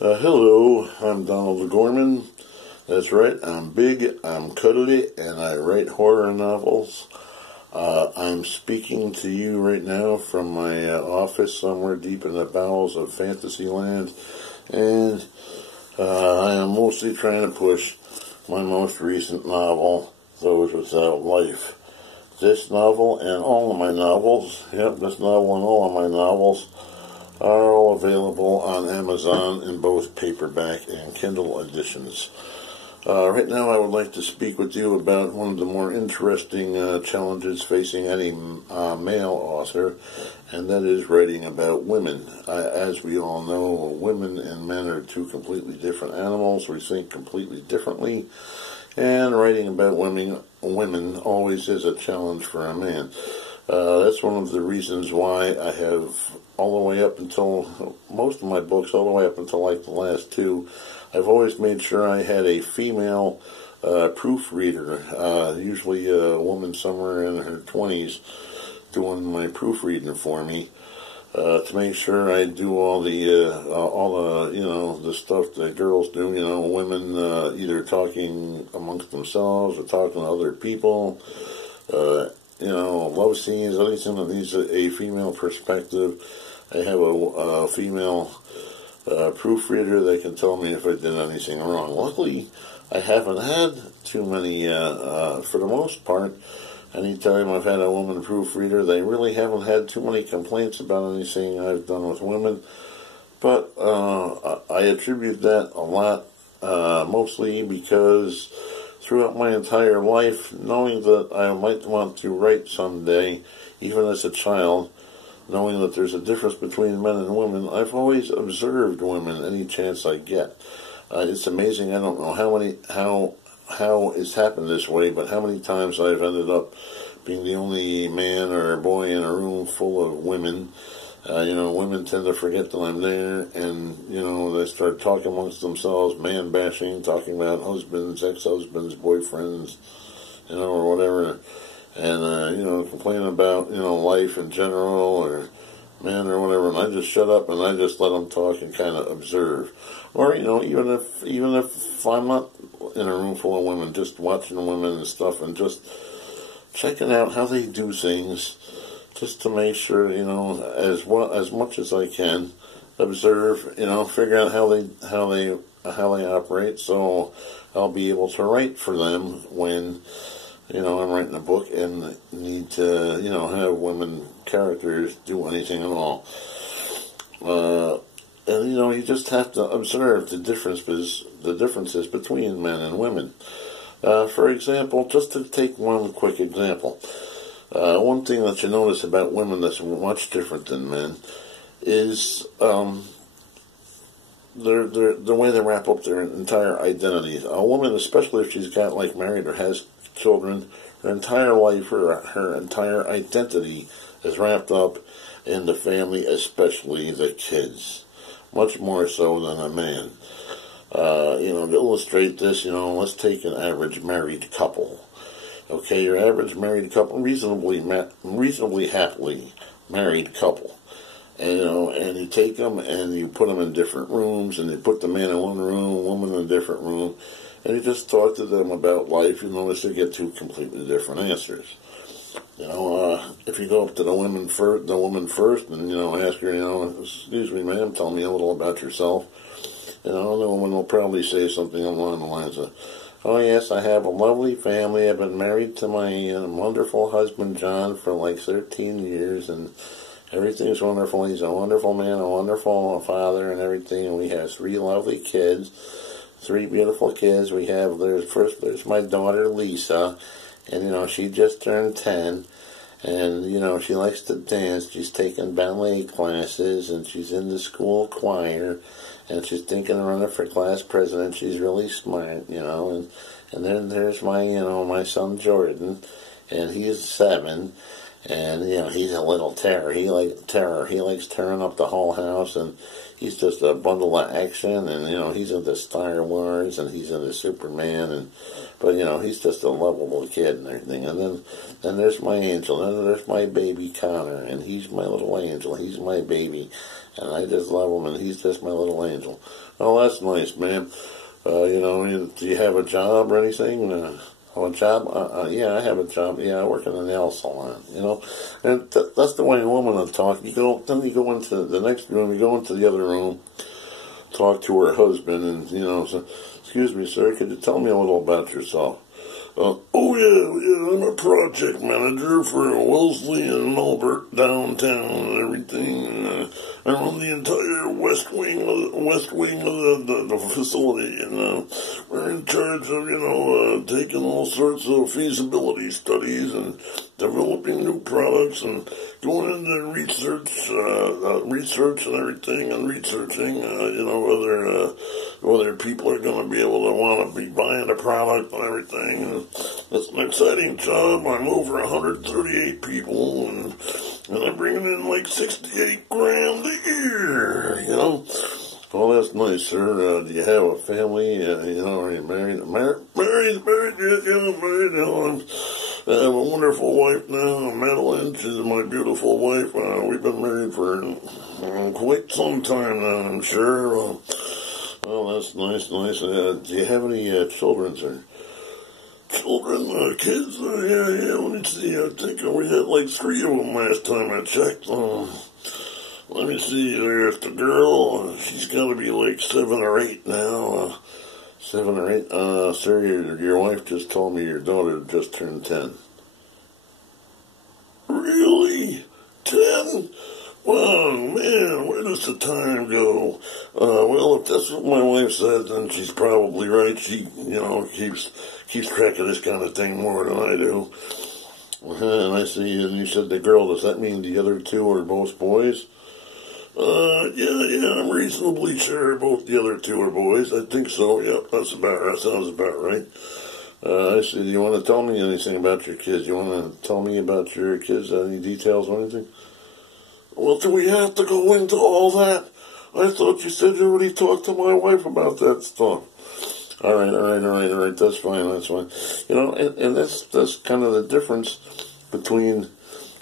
Hello, I'm Donald Gorman. That's right, I'm big, I'm cuddly, and I write horror novels. I'm speaking to you right now from my office somewhere deep in the bowels of Fantasyland, and I am mostly trying to push my most recent novel, Those Without Life. This novel and all of my novels, this novel and all of my novels are all available on Amazon in both paperback and Kindle editions. Right now I would like to speak with you about one of the more interesting challenges facing any male author, and that is writing about women. As we all know, women and men are two completely different animals. We think completely differently, and writing about women always is a challenge for a man. That's one of the reasons why I have, all the way up until most of my books, all the way up until like the last two, I've always made sure I had a female proofreader, usually a woman somewhere in her 20s, doing my proofreading for me, to make sure I do all the the stuff that girls do. Women either talking amongst themselves or talking to other people. Love scenes, anything that needs a female perspective. I have a female proofreader that can tell me if I did anything wrong. Luckily, I haven't had too many, for the most part. Anytime I've had a woman proofreader, they really haven't had too many complaints about anything I've done with women. But I attribute that a lot, mostly because throughout my entire life, knowing that I might want to write someday, even as a child, knowing that there's a difference between men and women, I've always observed women any chance I get. It's amazing. I don't know how it's happened this way, but how many times I've ended up being the only man or boy in a room full of women. Women tend to forget that I'm there, and, they start talking amongst themselves, man-bashing, talking about husbands, ex-husbands, boyfriends, or whatever, and, complaining about, life in general, or men or whatever, and I just shut up and I just let them talk and kind of observe. Or, even if I'm not in a room full of women, just watching women and stuff and just checking out how they do things, just to make sure, as much as I can, observe, figure out how they operate, so I'll be able to write for them when, I'm writing a book and need to, have women characters do anything at all. And you just have to observe the differences between men and women. For example, just to take one quick example. One thing that you notice about women that's much different than men is the way they wrap up their entire identity. A woman, especially if she's got married or has children, her entire life, her entire identity is wrapped up in the family, especially the kids, much more so than a man. To illustrate this, let's take an average married couple. Okay, your average married couple, reasonably happily married couple. And you take them and you put them in different rooms, and you put the man in one room, woman in a different room, and you just talk to them about life. You notice they get two completely different answers. If you go up to the woman first, and ask her, excuse me, ma'am, tell me a little about yourself. The woman will probably say something along the lines of, oh yes, I have a lovely family. I've been married to my wonderful husband John for 13 years, and everything's wonderful. He's a wonderful man, a wonderful father, and everything. And we have 3 lovely kids, 3 beautiful kids. We have there's my daughter Lisa, and she just turned 10, and she likes to dance. She's taking ballet classes, and she's in the school choir. And she's thinking of running for class president. She's really smart, and then there's my son Jordan, and he's 7, And, you know, he's a little terror. He likes tearing up the whole house, and he's just a bundle of action, and, you know, he's into Star Wars, and he's into Superman, but, you know, he's just a lovable kid and everything. And then there's my angel, and there's my baby Connor, and he's my little angel. He's my baby, and I just love him, and he's just my little angel. Oh, that's nice, man. You know, do you have a job or anything? A job? Yeah, I have a job. Yeah, I work in a nail salon, you know. And that's the way a woman will talk. Then you go into the next room, you go into the other room, talk to her husband, and, you know, say, excuse me, sir, could you tell me a little about yourself? Oh, yeah, I'm a project manager for Wellesley and Melbourne downtown and everything. And, I run the entire west wing of the facility, and we're in charge of, you know, taking all sorts of feasibility studies and developing new products and going into research and everything, and researching, you know, whether people are going to be able to want to be buying the product and everything. And it's an exciting job. I'm over 138 people, and I'm bringing in like 68 grand a year, you know. Oh, that's nice, sir. Do you have a family? You know, are you married? Married, yeah, married. You know, I have a wonderful wife now, Madeline. She's my beautiful wife. We've been married for quite some time now, I'm sure. Oh, that's nice. Do you have any children, sir? Children, kids? Yeah, let me see. I think we had like 3 of them last time I checked. Let me see. There's the girl. She's got to be like 7 or 8 now. 7 or 8. Sir, your wife just told me your daughter just turned 10. Really? 10? Wow, man, where does the time go? Well, if that's what my wife said, then she's probably right. She, you know, keeps track of this kind of thing more than I do. And I see, and you said the girl, does that mean the other 2 are both boys? Yeah, I'm reasonably sure both the other 2 are boys. I think so, yeah, that sounds about right. I see, do you want to tell me anything about your kids? You want to tell me about your kids, any details or anything? Well, do we have to go into all that? I thought you said you already talked to my wife about that stuff. All right, that's fine. You know, and that's kind of the difference between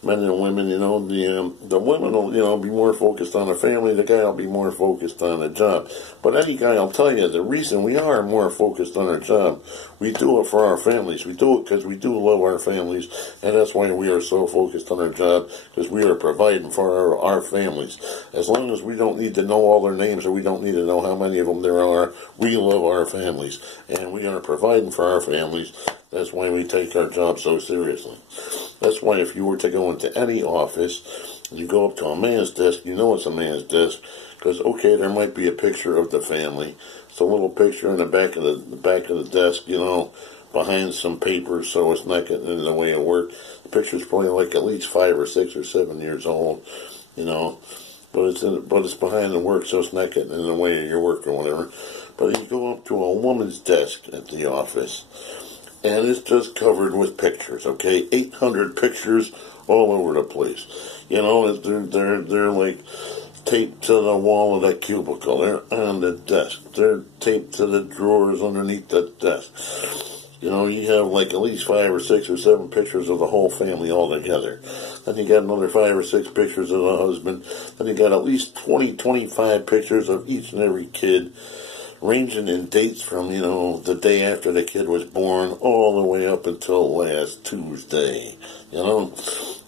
men and women. You know, the women will, you know, be more focused on the family. The guy will be more focused on the job. But any guy will tell you the reason we are more focused on our job, we do it for our families. We do it because we do love our families, and that's why we are so focused on our job, because we are providing for our families. As long as we don't need to know all their names, or we don't need to know how many of them there are, we love our families, and we are providing for our families. That's why we take our job so seriously. That's why if you were to go into any office, you go up to a man's desk, you know it's a man's desk, because, okay, there might be a picture of the family. It's a little picture in the back of the desk, you know, behind some papers, so it's not getting in the way of work. The picture's probably like at least 5 or 6 or 7 years old, you know, but it's behind the work, so it's not getting in the way of your work or whatever. But you go up to a woman's desk at the office, and it's just covered with pictures, okay? 800 pictures all over the place. You know, they're like taped to the wall of that cubicle. They're on the desk. They're taped to the drawers underneath the desk. You know, you have like at least 5 or 6 or 7 pictures of the whole family all together. Then you got another 5 or 6 pictures of the husband. Then you got at least 20, 25 pictures of each and every kid, ranging in dates from, you know, the day after the kid was born all the way up until last Tuesday, you know,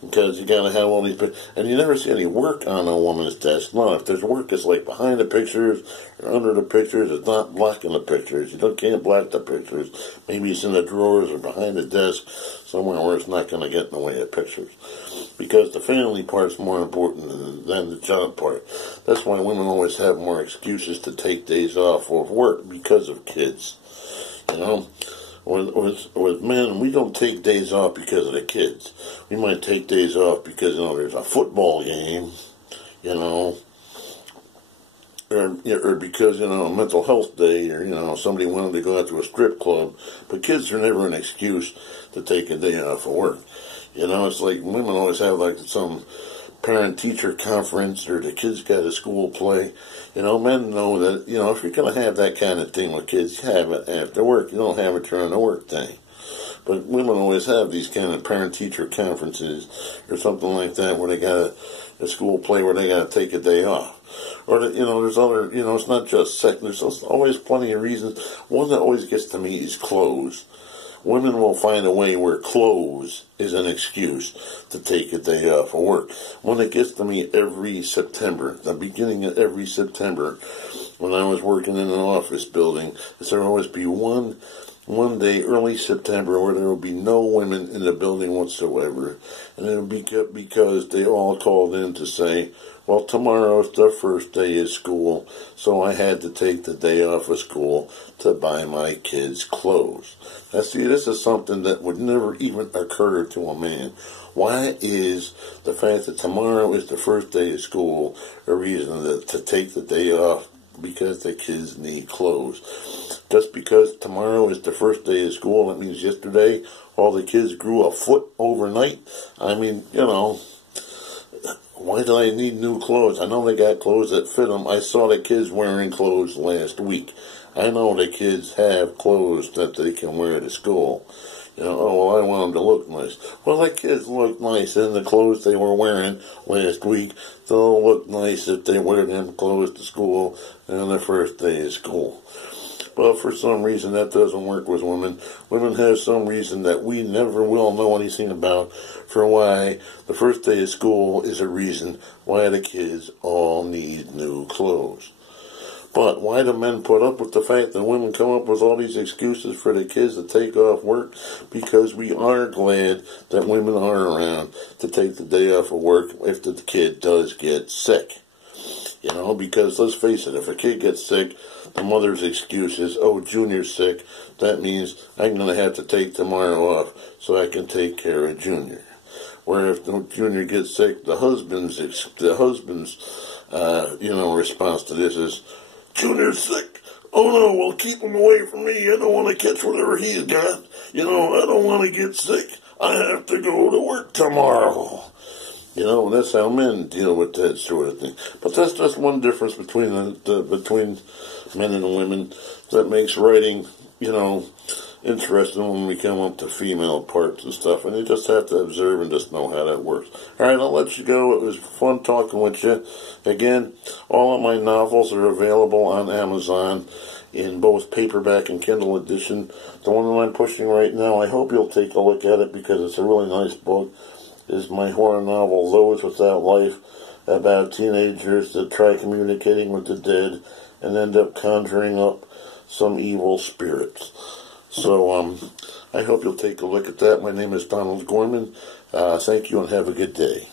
because you got to have all these, and you never see any work on a woman's desk. No, if there's work, it's like behind the pictures or under the pictures. It's not blocking the pictures. You can't block the pictures. Maybe it's in the drawers or behind the desk somewhere where it's not going to get in the way of pictures, because the family part's more important than the job part. That's why women always have more excuses to take days off of work, because of kids. You know, with men, we don't take days off because of the kids. We might take days off because, you know, there's a football game, you know, or because, you know, a mental health day, or, you know, somebody wanted to go out to a strip club. But kids are never an excuse to take a day off of work. You know, it's like women always have like some parent-teacher conference or the kids got a school play. You know, men know that, you know, if you're going to have that kind of thing with kids, you have it after work. You don't have it during the work day. But women always have these kind of parent-teacher conferences or something like that where they got a school play where they got to take a day off. Or, you know, there's other, you know, it's not just sex. There's always plenty of reasons. One that always gets to me is clothes. Women will find a way where clothes is an excuse to take a day off of work. When it gets to me every September, the beginning of every September, when I was working in an office building, there would always be one day, early September, where there would be no women in the building whatsoever. And it would be because they all called in to say, well, tomorrow's the first day of school, so I had to take the day off of school to buy my kids clothes. Now, see, this is something that would never even occur to a man. Why is the fact that tomorrow is the first day of school a reason to take the day off? Because the kids need clothes. Just because tomorrow is the first day of school, that means yesterday all the kids grew a foot overnight. I mean, you know, why do I need new clothes? I know they got clothes that fit them. I saw the kids wearing clothes last week. I know the kids have clothes that they can wear to school. You know, oh, well, I want them to look nice. Well, the kids look nice in the clothes they were wearing last week. They'll look nice if they wear them clothes to school on the first day of school. But for some reason, that doesn't work with women. Women have some reason that we never will know anything about for why the first day of school is a reason why the kids all need new clothes. But why do men put up with the fact that women come up with all these excuses for the kids to take off work? Because we are glad that women are around to take the day off of work if the kid does get sick. You know, because let's face it, if a kid gets sick, the mother's excuse is, oh, Junior's sick. That means I'm going to have to take tomorrow off so I can take care of Junior. Where if Junior gets sick, the husband's response to this is, Junior's sick. Oh no, well, keep him away from me. I don't want to catch whatever he's got. You know, I don't want to get sick. I have to go to work tomorrow. You know, and that's how men deal with that sort of thing. But that's just one difference between between men and women that makes writing, you know, interesting when we come up to female parts and stuff. And you just have to observe and just know how that works. All right, I'll let you go. It was fun talking with you. Again, all of my novels are available on Amazon in both paperback and Kindle edition. The one that I'm pushing right now, I hope you'll take a look at it because it's a really nice book. Is my horror novel, Those Without Life, about teenagers that try communicating with the dead and end up conjuring up some evil spirits. So, I hope you'll take a look at that. My name is Donald Gorman. Thank you and have a good day.